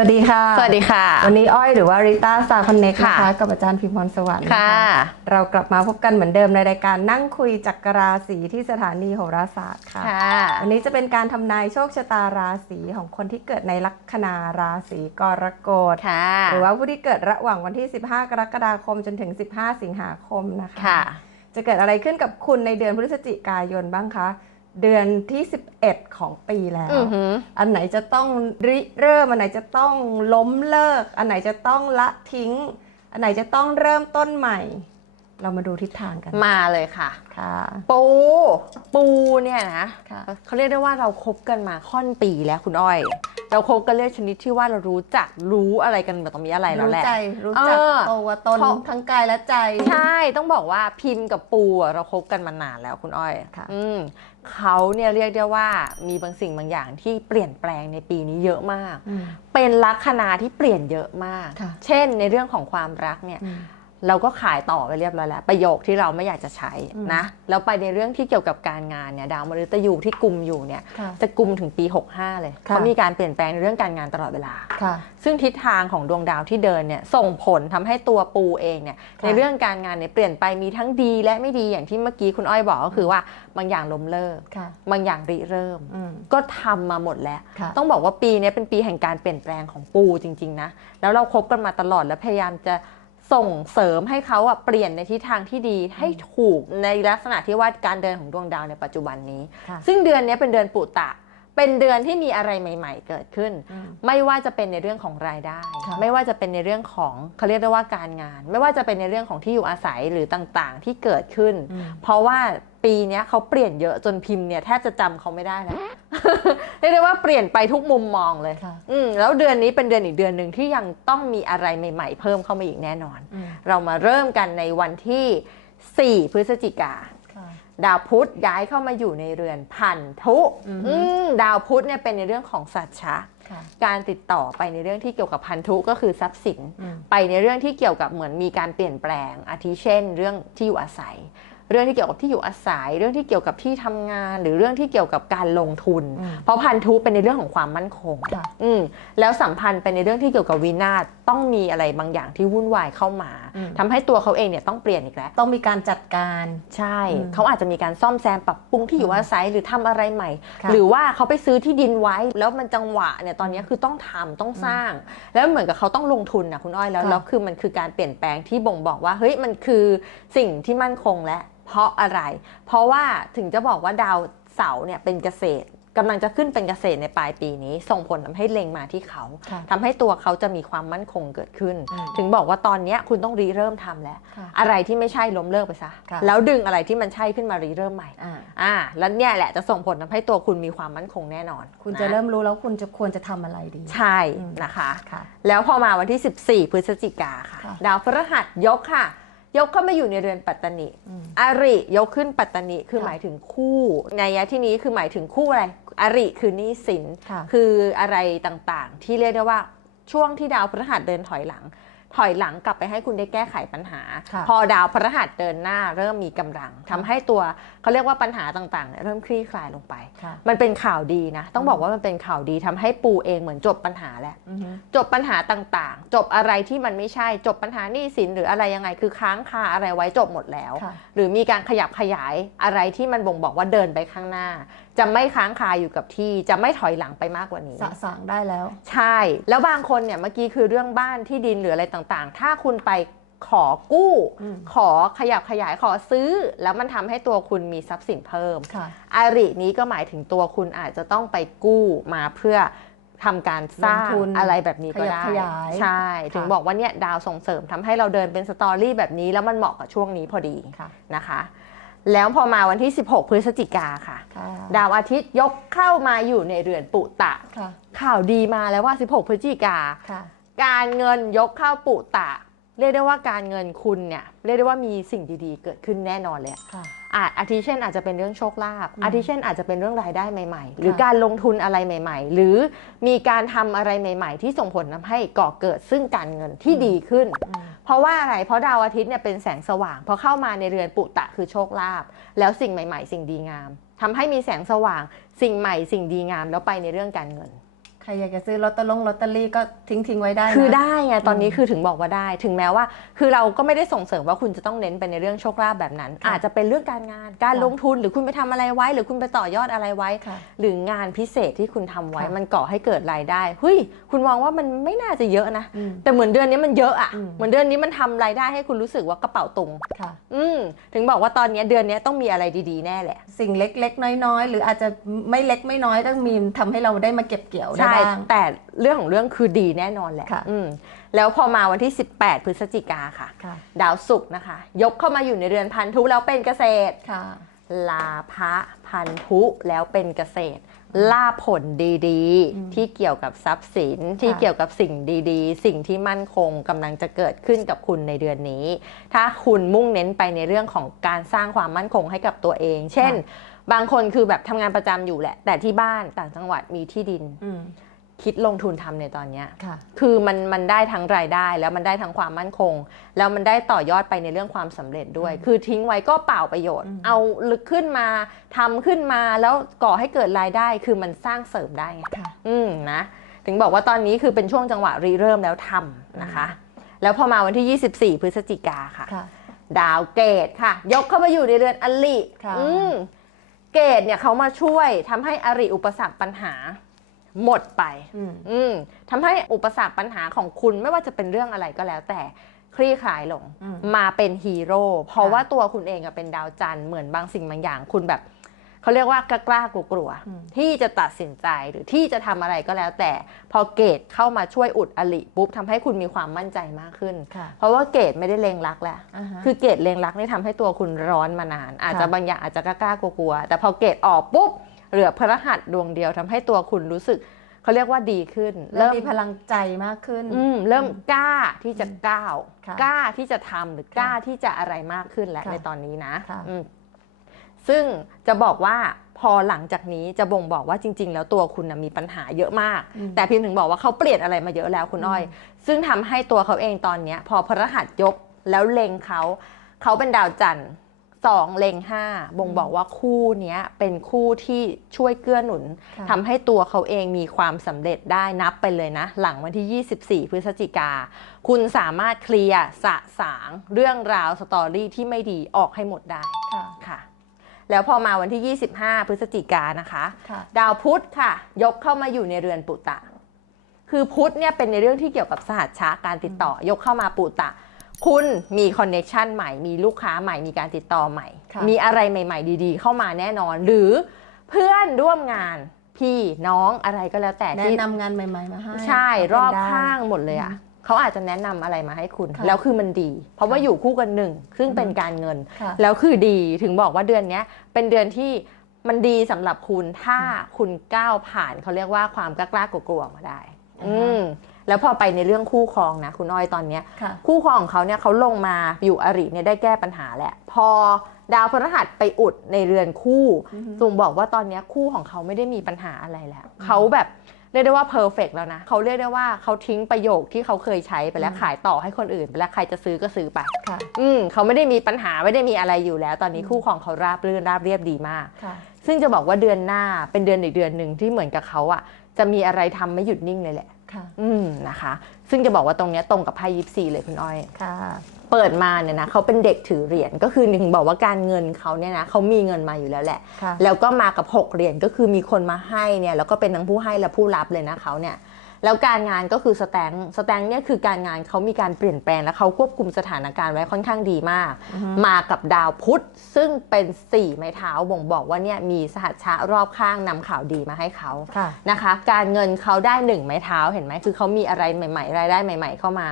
วัสดีค่ะ สวัสดีค่ะ วันนี้อ้อยหรือว่าริต้าสาวคอนเน็กนะค่ะคะกับอาจารย์พิมพ์พรสวรรค์นค่ะ เรากลับมาพบกันเหมือนเดิมในรายการนั่งคุยจักรราศีที่สถานีโหราศาสตร์ค่ะค่ะวันนี้จะเป็นการทำนายโชคชะตาราศีของคนที่เกิดในลัคนาราศีกรกฎค่ะหรือว่าผู้ที่เกิดระหว่างวันที่ 15 กรกฎาคมจนถึง 15 สิงหาคมนะคะค่ะจะเกิดอะไรขึ้นกับคุณในเดือนพฤศจิกายนบ้างคะ เดือนที่ 11 ของปีแล้วอือหืออันไหนจะต้องริเริ่ม อันไหนจะต้องล้มเลิก อันไหนจะต้องละทิ้ง อันไหนจะต้องเริ่มต้นใหม่ เรามาดูทิศทางกัน มาเลยค่ะ ค่ะ ปู ปูเนี่ยนะค่ะเขาเรียกได้ว่าเราคบกันมาค่อนปีแล้วคุณอ้อย เราคบกันเรื่องชนิดที่ว่าเรารู้จักรู้อะไรกันแบบตรงนี้อะไรแล้วรู้แหละ ใจ รู้จักเออตัวตนเพราะ ทั้งกายและใจ ใช่ต้องบอกว่าพิมพ์กับปูอะเราคบกันมานานแล้วคุณอ้อยค่ะ อืมเขาเนี่ยเรียกได้ว่ามีบางสิ่งบางอย่างที่เปลี่ยนแปลงในปีนี้เยอะมาก อืม เป็นลัคนาที่เปลี่ยนเยอะมาก ค่ะ เช่นในเรื่องของความรักเนี่ย อืม เราก็ขายต่อไปเรียบร้อยแล้ว ประโยคที่เราไม่อยากจะใช้อืมนะแล้วไปในเรื่องที่เกี่ยวกับการงานเนี่ยดาวมฤตยูที่กลุ่มอยู่เนี่ยค่ะจะกลุ่มถึงปี 65 เลยค่ะเขามีการเปลี่ยนแปลงในเรื่องการงานตลอดเวลาค่ะซึ่งทิศทางของดวงดาวที่เดินเนี่ยส่งผลทำให้ตัวปูเองเนี่ยค่ะในเรื่องการงานเนี่ยเปลี่ยนไปมีทั้งดีและไม่ดีอย่างที่เมื่อกี้คุณอ้อยบอกก็คือว่าบางอย่างล้มเลิกค่ะบางอย่างริเริ่มอืมก็ทำมาหมดแล้วค่ะต้องบอกว่าปีนี้เป็นปีแห่งการเปลี่ยนแปลงของปูจริง ๆนะแล้วเราคบกันมาตลอดแล้วพยายามจะ ส่งเสริมให้เขาอะเปลี่ยนในทิศทางที่ดีให้ถูกในลักษณะที่ว่าการเดินของดวงดาวในปัจจุบันนี้ ค่ะซึ่งเดือนนี้เป็นเดือนปุตตะ เป็นเดือนที่มีอะไรใหม่ ๆ เกิดขึ้น อืมไม่ว่าจะเป็นในเรื่องของรายได้ ค่ะ ไม่ว่าจะเป็นในเรื่องของเขาเรียกได้ว่าการงาน ไม่ว่าจะเป็นในเรื่องของที่อยู่อาศัยหรือต่างๆ ที่เกิดขึ้นอืมเพราะว่า ปีเนี้ยเขาเปลี่ยนเยอะจนพิมพ์เนี่ยแทบจะจำเขาไม่ได้แล้วเรียกได้ว่าเปลี่ยนไปทุกมุมมองเลยค่ะอืมแล้วเดือนนี้เป็นเดือนอีกเดือนหนึ่งที่ยังต้องมีอะไรใหม่ ๆ เพิ่มเข้ามาอีกแน่นอนอืมเรามาเริ่มกันในวันที่ 4 พฤศจิกาค่ะดาวพุธย้ายเข้ามาอยู่ในเรือนพันธุอือฮึอืมดาวพุธเนี่ยเป็นในเรื่องของสัจฉะค่ะการติดต่อไปในเรื่องที่เกี่ยวกับพันธุก็คือทรัพย์สินอืมไปในเรื่องที่เกี่ยวกับเหมือนมีการเปลี่ยนแปลง อาทิเช่น เรื่องที่อยู่อาศัย เรื่องที่เกี่ยวกับที่อยู่อาศัย เรื่องที่เกี่ยวกับที่ทำงาน หรือเรื่องที่เกี่ยวกับการลงทุนอืมเพราะพันธุเป็นในเรื่องของความมั่นคงค่ะอืมแล้วสัมพันธ์ไปในเรื่องที่เกี่ยวกับวินาศต้องมีอะไรบางอย่างที่วุ่นวายเข้ามาอืมทำให้ตัวเขาเองเนี่ยต้องเปลี่ยนอีกแล้วต้องมีการจัดการใช่อืมเขาอาจจะมีการซ่อมแซมปรับปรุงที่อยู่อาศัยหรือทำอะไรใหม่ค่ะหรือว่าเขาไปซื้อที่ดินไว้แล้วมันจังหวะเนี่ยตอนนี้คือต้องทำต้องสร้าง แล้วเหมือนกับเขาต้องลงทุนนะคุณอ้อยแล้วค่ะแล้วคือมันคือการเปลี่ยนแปลงที่บ่งบอกว่าเฮ้ยมันคือสิ่งที่มั่นคงและ เพราะอะไร เพราะว่าถึงจะบอกว่าดาวเสาร์เนี่ยเป็นเกษตรกำลังจะขึ้นเป็นเกษตรในปลายปีนี้ ส่งผลทำให้เล็งมาที่เขาค่ะทำให้ตัวเขาจะมีความมั่นคงเกิดขึ้นอืมถึงบอกว่าตอนเนี้ยคุณต้องรีเริ่มทำแล้วค่ะอะไรที่ไม่ใช่ล้มเลิกไปซะค่ะแล้วดึงอะไรที่มันใช่ขึ้นมารีเริ่มใหม่อ่าอ่าแล้วเนี่ยแหละจะส่งผลทำให้ตัวคุณมีความมั่นคงแน่นอน คุณจะนเริ่มรู้แล้วคุณจะควรจะทำอะไรดี ใช่อืมนะคะค่ะแล้วพอมาวันที่ 14 พฤศจิกาค่ะค่ะดาวพฤหัสยกค่ะ ยกเข้ามาอยู่ในเรือนปัตตนิอืมอริยกขึ้นปัตตนิคือค่ะหมายถึงคู่ในยะที่นี้คือหมายถึงคู่อะไรอริคือหนี้สินค่ะคืออะไรต่างๆ ที่เรียกได้ว่าช่วงที่ดาวพฤหัสเดินถอยหลัง ถอยหลังกลับไปให้คุณได้แก้ไขปัญหาค่ะพอดาวพฤหัสเดินหน้าเริ่มมีกำลังทำให้ตัวเขาเรียกว่าปัญหาต่างๆเนี่ยเริ่มคลี่คลายลงไปค่ะมันเป็นข่าวดีนะ ต้องบอกว่ามันเป็นข่าวดีทำให้ปูเองเหมือนจบปัญหาแล้วอือฮึจบปัญหาต่างๆ จบอะไรที่มันไม่ใช่จบปัญหาหนี้สินหรืออะไรยังไงคือค้างคาอะไรไว้จบหมดแล้วค่ะหรือมีการขยับขยายอะไรที่มันบ่งบอกว่าเดินไปข้างหน้า จะไม่ค้างคาอยู่กับที่จะไม่ถอยหลังไปมากกว่านี้ สะสางได้แล้ว ใช่ แล้วบางคนเนี่ยเมื่อกี้คือเรื่องบ้านที่ดินหรืออะไรต่างๆ ถ้าคุณไปขอกู้อืมขอขยับขยายขอซื้อ แล้วมันทำให้ตัวคุณมีทรัพย์สินเพิ่มค่ะอารินี้ก็หมายถึงตัวคุณอาจจะต้องไปกู้มาเพื่อทำการสร้างลงทุนอะไรแบบนี้ก็ขยับได้ขยายใช่ ถึงบอกว่าเนี่ยดาวส่งเสริมทำให้เราเดินเป็นสตอรี่แบบนี้แล้วมันเหมาะกับช่วงนี้พอดีค่ะนะคะ แล้วพอมาวันที่ 16 พฤศจิกาค่ะ ค่ะ ดาวอาทิตย์ยกเข้ามาอยู่ในเรือนปุตะค่ะ ข่าวดีมาแล้วว่า 16 พฤศจิกา ค่ะ การเงินยกเข้าปุตะ เรียกได้ว่าการเงินคุณเนี่ยเรียกได้ว่ามีสิ่งดีๆ เกิดขึ้นแน่นอนเลยอะค่ะ อาจอาทิเช่นอาจจะเป็นเรื่องโชคลาภอืมอาทิเช่นอาจจะเป็นเรื่องรายได้ใหม่ๆ หรือค่ะ การลงทุนอะไรใหม่ ๆ หรือมีการทำอะไรใหม่ ๆ ที่ส่งผลทำให้ก่อเกิดซึ่งการเงินที่ดีขึ้น อืม เพราะว่าอะไร เพราะดาวอาทิตย์เนี่ยเป็นแสงสว่าง พอเข้ามาในเรือนปุตะคือโชคลาภ แล้วสิ่งใหม่ ๆ สิ่งดีงามทำให้มีแสงสว่าง สิ่งใหม่ สิ่งดีงาม แล้วไปในเรื่องการเงิน รอยากจะซื้อลอตเตอรี่ลอตเตอรี่ก็ทิ้งทิ้งๆไว้ได้นะ คือได้ไงตอนนี้อืมคือถึงบอกว่าได้ ถึงแม้ว่า คือเราก็ไม่ได้ส่งเสริมว่าคุณจะต้องเน้นไปในเรื่องโชคลาภแบบนั้นค่ะอาจจะเป็นเรื่องการงาน การค่ะลงทุนหรือคุณไปทำอะไรไว้ หรือคุณไปต่อยอดอะไรไว้ค่ะหรืองานพิเศษที่คุณทำไว้ค่ะมันก่อให้เกิดรายได้เฮ้ยคุณมองว่ามันไม่น่าจะเยอะนะอืมแต่เหมือนเดือนนี้มันเยอะอะอืมเหมือนเดือนนี้มันทำรายได้ให้คุณรู้สึกว่ากระเป๋าตุงค่ะ อืมถึงบอกว่าตอนนี้เดือนนี้ต้องมีอะไรดีๆแน่แหละ สิ่งเล็กๆ น้อยๆ หรืออาจจะไม่เล็กไม่น้อยต้องมีทำให้เราได้มาเก็บเกี่ยวได้ใช่บ้างแต่เรื่องของเรื่องคือดีแน่นอนแหละค่ะอืมแล้วพอมาวันที่ 18 พฤศจิกาค่ะค่ะ ดาวศุกร์นะคะ ยกเข้ามาอยู่ในเรือนพันธุแล้วเป็นเกษตรค่ะลาภะพันธุแล้วเป็นเกษตรล่าผลดีอืมๆที่เกี่ยวกับทรัพย์สินที่เกี่ยวกับสิ่งดีๆ สิ่งที่มั่นคงกำลังจะเกิดขึ้นกับคุณในเดือนนี้ ถ้าคุณมุ่งเน้นไปในเรื่องของการสร้างความมั่นคงให้กับตัวเอง เช่น บางคนคือแบบทำงานประจำอยู่แหละ แต่ที่บ้านต่างจังหวัดมีที่ดินอืม คิดลงทุนทำในตอนเนี้ยค่ะคือมันมันได้ทั้งรายได้แล้วมันได้ทั้งความมั่นคง แล้วมันได้ต่อยอดไปในเรื่องความสำเร็จด้วยอืมคือทิ้งไว้ก็เปล่าประโยชน์อืมเอาลึกขึ้นมาทำขึ้นมาแล้วก่อให้เกิดรายได้คือมันสร้างเสริมได้ไงค่ะอืมนะถึงบอกว่าตอนนี้คือเป็นช่วงจังหวะรีเริ่มแล้วทำนะคะ แล้วพอมาวันที่ 24 พฤศจิกาค่ะค่ะ ดาวเกตค่ะ ยกเข้ามาอยู่ในเรือนอลิค่ะอืมเกตเนี่ยเขามาช่วยทำให้อริอุปสรรคปัญหา หมดไปอืมอืมทำให้อุปสรรคปัญหาของคุณไม่ว่าจะเป็นเรื่องอะไรก็แล้วแต่คลี่คลายลงอืมมาเป็นฮีโร่เพราะค่ะว่าตัวคุณเองอะเป็นดาวจันทร์เหมือนบางสิ่งบางอย่างคุณแบบเขาเรียกว่ากล้ากล้ากลัวกลัวๆอืมที่จะตัดสินใจหรือที่จะทำอะไรก็แล้วแต่ พอเกตเข้ามาช่วยอุดอลิปุ๊บทำให้คุณมีความมั่นใจมากขึ้นค่ะเพราะว่าเกตไม่ได้เลงรักแล้วอ่าฮะคือเกตเลงรักนี่ทำให้ตัวคุณร้อนมานาน อาจจะค่ะบางอย่างอาจจะกล้ากลัวกลัวๆแต่พอเกตออกปุ๊บ เหลือพระรหัสดวงเดียวทำให้ตัวคุณรู้สึกเขาเรียกว่าดีขึ้น เริ่มมีพลังใจมากขึ้นอืมเริ่มกล้าที่จะก้าวค่ะกล้าที่จะทำหรือกล้าที่จะอะไรมากขึ้นแล้วค่ะในตอนนี้นะค่ะอืมซึ่งจะบอกว่าพอหลังจากนี้จะบ่งบอกว่าจริง ๆ แล้วตัวคุณนะมีปัญหาเยอะมากอืมแต่พิมพ์ถึงบอกว่าเขาเปลี่ยนอะไรมาเยอะแล้วคุณอ้อย ซึ่งทำให้ตัวเขาเองตอนเนี้ย พอพระรหัสยกแล้วเล็งเขาเขาเป็นดาวจันทร์ สองเล็งห้าบ่งบอกว่าคู่เนี้ยเป็นคู่ที่ช่วยเกื้อหนุนค่ะทำให้ตัวเขาเองมีความสำเร็จได้นับไปเลยนะ หลังวันที่ 24 พฤศจิกา คุณสามารถเคลียร์สะสางเรื่องราวสตอรี่ที่ไม่ดีออกให้หมดได้ค่ะค่ะแล้วพอมาวันที่ 25 พฤศจิกานะคะค่ะดาวพุธค่ะ ยกเข้ามาอยู่ในเรือนปุตตะ คือพุธเนี่ยเป็นในเรื่องที่เกี่ยวกับสหัสชาการติดต่อ ยกเข้ามาปุตตะ คุณมีคอนเน็ชันใหม่ มีลูกค้าใหม่ มีการติดต่อใหม่ ค่ะ มีอะไรใหม่ ๆ ดีๆ เข้ามาแน่นอน หรือเพื่อนร่วมงานพี่น้องอะไรก็แล้วแต่แนะที่นำงานใหม่ ๆ มาให้ใช่ก็เป็นรอบได้ ข้างหมดเลยอะเขาอาจจะแนะนำอะไรมาให้คุณ ค่ะแล้วคือมันดี เพราะว่าค่ะ อยู่คู่กันหนึ่งซึ่งอืมเป็นการเงิน ค่ะ แล้วคือดีถึงบอกว่าเดือนเนี้ยเป็นเดือนที่มันดีสำหรับคุณถ้าคุณก้าวผ่านเขาเรียกว่าความกล้ากล้ากลัวๆมาได้อ่าฮะอืม แล้วพอไปในเรื่องคู่ครองนะคุณอ้อยตอนเนี้ยค่ะคู่ครองของเขาเนี่ยเขาลงมาอยู่อริเนี่ยได้แก้ปัญหาแหละ พอดาวพฤหัสไปอุดในเรือนคู่อือฮึสูงบอกว่าตอนเนี้ยคู่ของเขาไม่ได้มีปัญหาอะไรแล้วเขาแบบเรียกได้ว่าเพอร์เฟกแล้วนะเขาเรียกได้ว่าเขาทิ้งประโยคที่เขาเคยใช้ไปแล้วอืมขายต่อให้คนอื่น ไปแล้วใครจะซื้อก็ซื้อไปค่ะอืมเขาไม่ได้มีปัญหาไม่ได้มีอะไรอยู่แล้ว ตอนนี้อืมคู่ของเขาราบรื่นราบเรียบดีมากค่ะซึ่งจะบอกว่าเดือนหน้าเป็นเดือนอีกเดือนหนึ่งที่เหมือนกับเขาอะจะมีอะไรทำไม่หยุดนิ่งเลยแหละ ค่ะ อืมนะคะ ซึ่งจะบอกว่าตรงเนี้ยตรงกับไพ่ยิปซีเลยคุณอ้อย ค่ะ เปิดมาเนี่ยนะเขาเป็นเด็กถือเหรียญก็คือหนึ่งบอกว่าการเงินเขาเนี่ยนะเขามีเงินมาอยู่แล้วแหละ ค่ะ แล้วก็มากับ 6 เหรียญก็คือมีคนมาให้เนี่ยแล้วก็เป็นทั้งผู้ให้และผู้รับเลยนะเขาเนี่ย แล้วการงานก็คือสแตงสแตงเนี่ยคือการงานเขามีการเปลี่ยนแปลงและเขาควบคุมสถานการณ์ไว้ค่อนข้างดีมากอือฮึมากับดาวพุธซึ่งเป็นสี่ไม้เท้าบ่งบอกว่าเนี่ยมีสหัชชะรอบข้างนำข่าวดีมาให้เขาค่ะนะคะ การเงินเขาได้หนึ่งไม้เท้าเห็นไหมคือเขามีอะไรใหม่ ๆ รายได้ใหม่ ๆ เข้ามา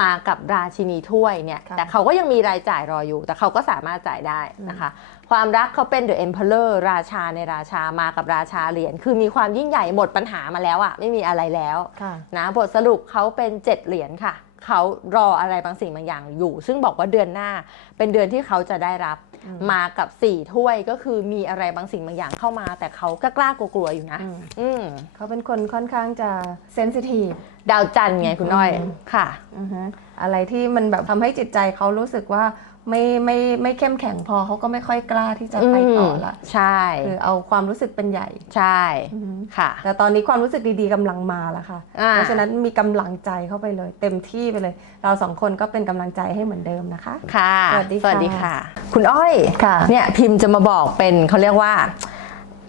มากับราชินีถ้วยเนี่ยค่ะแต่เขาก็ยังมีรายจ่ายรออยู่ แต่เขาก็สามารถจ่ายได้นะคะ ความรักเขาเป็น The Emperor ราชาในราชามากับราชาเหรียญคือมีความยิ่งใหญ่หมดปัญหามาแล้วอะไม่มีอะไรแล้วค่ะนะบทสรุปเขาเป็นเจ็ดเหรียญค่ะ เขารออะไรบางสิ่งบางอย่างอยู่ ซึ่งบอกว่าเดือนหน้าเป็นเดือนที่เขาจะได้รับอืมมากับสี่ถ้วยก็คือมีอะไรบางสิ่งบางอย่างเข้ามา แต่เขาก็กล้ากลัวๆอยู่นะ อืมอืมเขาเป็นคนค่อนข้างจะเซนซิทีฟดาวจันทร์ไงคุณน้อยอืมค่ะอือฮะอะไรที่มันแบบทำให้จิตใจเขารู้สึกว่า ไม่ไม่ไม่เข้มแข็งพอเขาก็ไม่ค่อยกล้าที่จะไปต่อละใช่คือเอาความรู้สึกเป็นใหญ่ใช่อือฮึค่ะ แต่ตอนนี้ความรู้สึกดีๆกำลังมาแล้วค่ะอ่าเพราะฉะนั้นมีกำลังใจเข้าไปเลย เต็มที่ไปเลย เราสองคนก็เป็นกำลังใจให้เหมือนเดิมนะคะค่ะสวัสดีค่ะสวัสดีค่ะคุณอ้อยค่ะเนี่ยพิมพ์จะมาบอกเป็นเขาเรียกว่า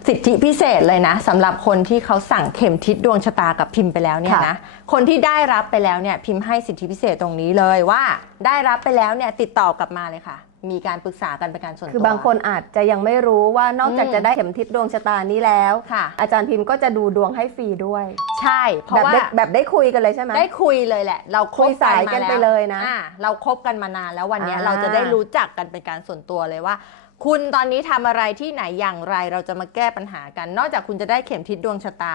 สิทธิพิเศษเลยนะสำหรับคนที่เขาสั่งเข็มทิศดวงชะตากับพิมพ์ไปแล้วเนี่ยค่ะนะคนที่ได้รับไปแล้วเนี่ยพิมพ์ให้สิทธิพิเศษตรงนี้เลยว่าได้รับไปแล้วเนี่ยติดต่อกลับมาเลยค่ะ มีการปรึกษากันเป็นการส่วนตัว คือบางคนอาจจะยังไม่รู้ว่านอกจากอืม จะได้เข็มทิศดวงชะตานี้แล้ว ค่ะ อาจารย์พิมพ์ก็จะดูดวงให้ฟรีด้วย ใช่เพแบราะบว่าได้แบบได้คุยกันเลยใช่ไหม ได้คุยเลยแหละ เราคคุบยสายกันมาไปแวเลยนะอ่าเราคบกันมานานแล้ววันเนี้ยอ่า เราจะได้รู้จักกันเป็นการส่วนตัวเลยว่า คุณตอนนี้ทำอะไรที่ไหนอย่างไรเราจะมาแก้ปัญหากัน นอกจากคุณจะได้เข็มทิศดวงชะตา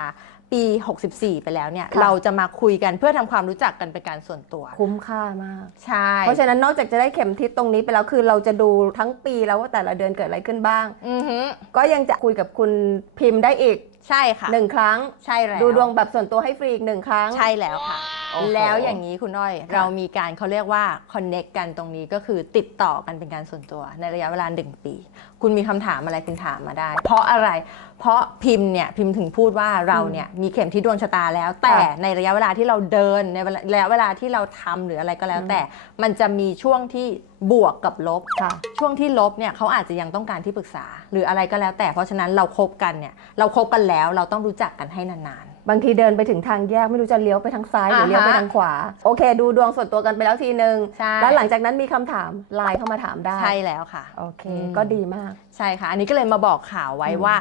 ปี 64 ไปแล้วเนี่ย ค่ะ เราจะมาคุยกันเพื่อทำความรู้จักกันเป็นการส่วนตัว คุ้มค่ามาก ใช่ เพราะฉะนั้นนอกจากจะได้เข็มทิศตรงนี้ไปแล้วคือเราจะดูทั้งปีแล้วว่าแต่ละเดือนเกิดอะไรขึ้นบ้าง อือฮึก็ยังจะคุยกับคุณพิมพ์ได้อีกใช่ค่ะหนึ่งครั้ง ใช่แล้วดูดวงแบบส่วนตัวให้ฟรีอีกหนึ่งครั้ง ใช่แล้วค่ะโอ้โห แล้วอย่างนี้คุณอ้อย เรามีการเขาเรียกว่า connect กันตรงนี้ก็คือติดต่อกันเป็นการส่วนตัวในระยะเวลาหนึ่งปี คุณมีคำถามอะไรคุณถามมาได้ เพราะอะไร เพราะพิมพ์เนี่ยพิมพ์ถึงพูดว่าเราเนี่ยมีเข็มที่ดวงชะตาแล้ว แต่ในระยะเวลาที่เราเดินในระยะเวลาที่เราทำหรืออะไรก็แล้ว แต่มันจะมีช่วงที่บวกกับลบค่ะช่วงที่ลบเนี่ยเขาอาจจะยังต้องการที่ปรึกษา หรืออะไรก็แล้วแต่เพราะฉะนั้นเราคบกันเนี่ยเราคบกันแล้วเราต้องรู้จักกันให้นาน บางทีเดินไปถึงทางแยกไม่รู้จะเลี้ยวไปทางซ้ายหรืออ่าฮะเลี้ยวไปทางขวา โอเค ดูดวงส่วนตัวกันไปแล้วทีนึง ใช่ แล้วหลังจากนั้นมีคำถามไลน์เข้ามาถามได้ๆใช่แล้วค่ะ โอเค อืม ก็ดีมาก ใช่ค่ะ อันนี้ก็เลยมาบอกข่าวไว้อืมว่า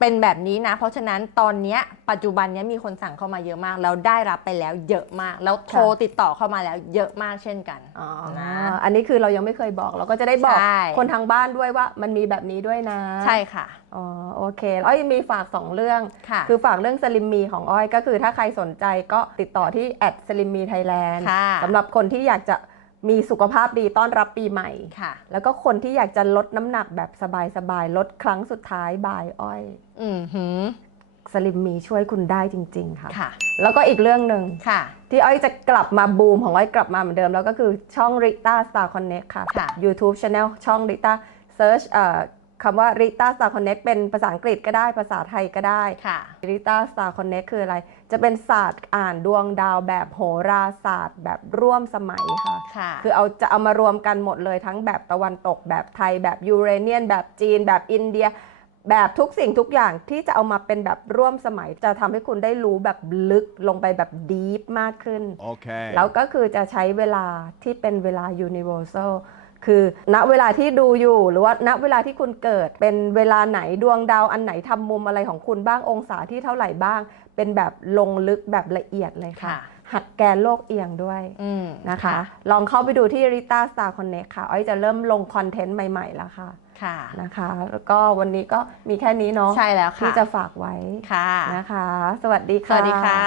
เป็นแบบนี้นะ เพราะฉะนั้นตอนเนี้ยปัจจุบันเนี้ยมีคนสั่งเข้ามาเยอะมาก แล้วได้รับไปแล้วเยอะมาก แล้วโทรติดต่อเข้ามาแล้วเยอะมากเช่นกันอ๋อนะ อันนี้คือเรายังไม่เคยบอกเราก็จะได้บอกใช่ คนทางบ้านด้วยว่ามันมีแบบนี้ด้วยนะใช่ค่ะอ๋อโอเคอ้อยมีฝาก2เรื่อง ค่ะคือฝากเรื่องสลิมมีของอ้อยก็คือถ้าใครสนใจก็ติดต่อที่แอดสลิมมีไทยแลนด์ค่ะ สำหรับคนที่อยากจะ มีสุขภาพดีต้อนรับปีใหม่ค่ะ แล้วก็คนที่อยากจะลดน้ำหนักแบบสบายๆ ลดครั้งสุดท้ายบายอ้อย อือหือสลิมมีช่วยคุณได้จริง ๆ ค่ะ ค่ะ แล้วก็อีกเรื่องหนึ่งค่ะ ที่อ้อยจะกลับมาบูมของอ้อยกลับมาเหมือนเดิม แล้วก็คือช่อง Rita Star Connect ค่ะ ค่ะ YouTube Channel ช่อง Rita Search เอ่อ คำว่า Rita Star Connect เป็นภาษาอังกฤษก็ได้ภาษาไทยก็ได้ ค่ะ Rita Star Connect คืออะไร จะเป็นศาสตร์อ่านดวงดาวแบบโหราศาสตร์ แบบร่วมสมัยค่ะ ค่ะ คือเอาจะเอามารวมกันหมดเลยทั้งแบบตะวันตกแบบไทย แบบยูเรเนียน แบบจีน แบบอินเดีย แบบทุกสิ่งทุกอย่างที่จะเอามาเป็นแบบร่วมสมัย จะทำให้คุณได้รู้แบบลึกลงไปแบบดีฟมากขึ้น Okay. แล้วก็คือจะใช้เวลาที่เป็นเวลา universal คือณเวลาที่ดูอยู่หรือว่าณเวลาที่คุณเกิด เป็นเวลาไหนดวงดาวอันไหนทำมุมอะไรของคุณบ้างองศาที่เท่าไหร่บ้าง เป็นแบบลงลึกแบบละเอียดเลยค่ะค่ะหักแกนโลกเอียงด้วยอืมนะคะ ลองเข้าไปดูที่ Rita Star Connect ค่ะ อ้อยจะเริ่มลงคอนเทนต์ใหม่ ๆ แล้วค่ะค่ะนะคะ แล้วก็วันนี้ก็มีแค่นี้เนาะใช่แล้วค่ะที่จะฝากไว้ค่ะนะคะ สวัสดีสค่ะวัสดีค่ะ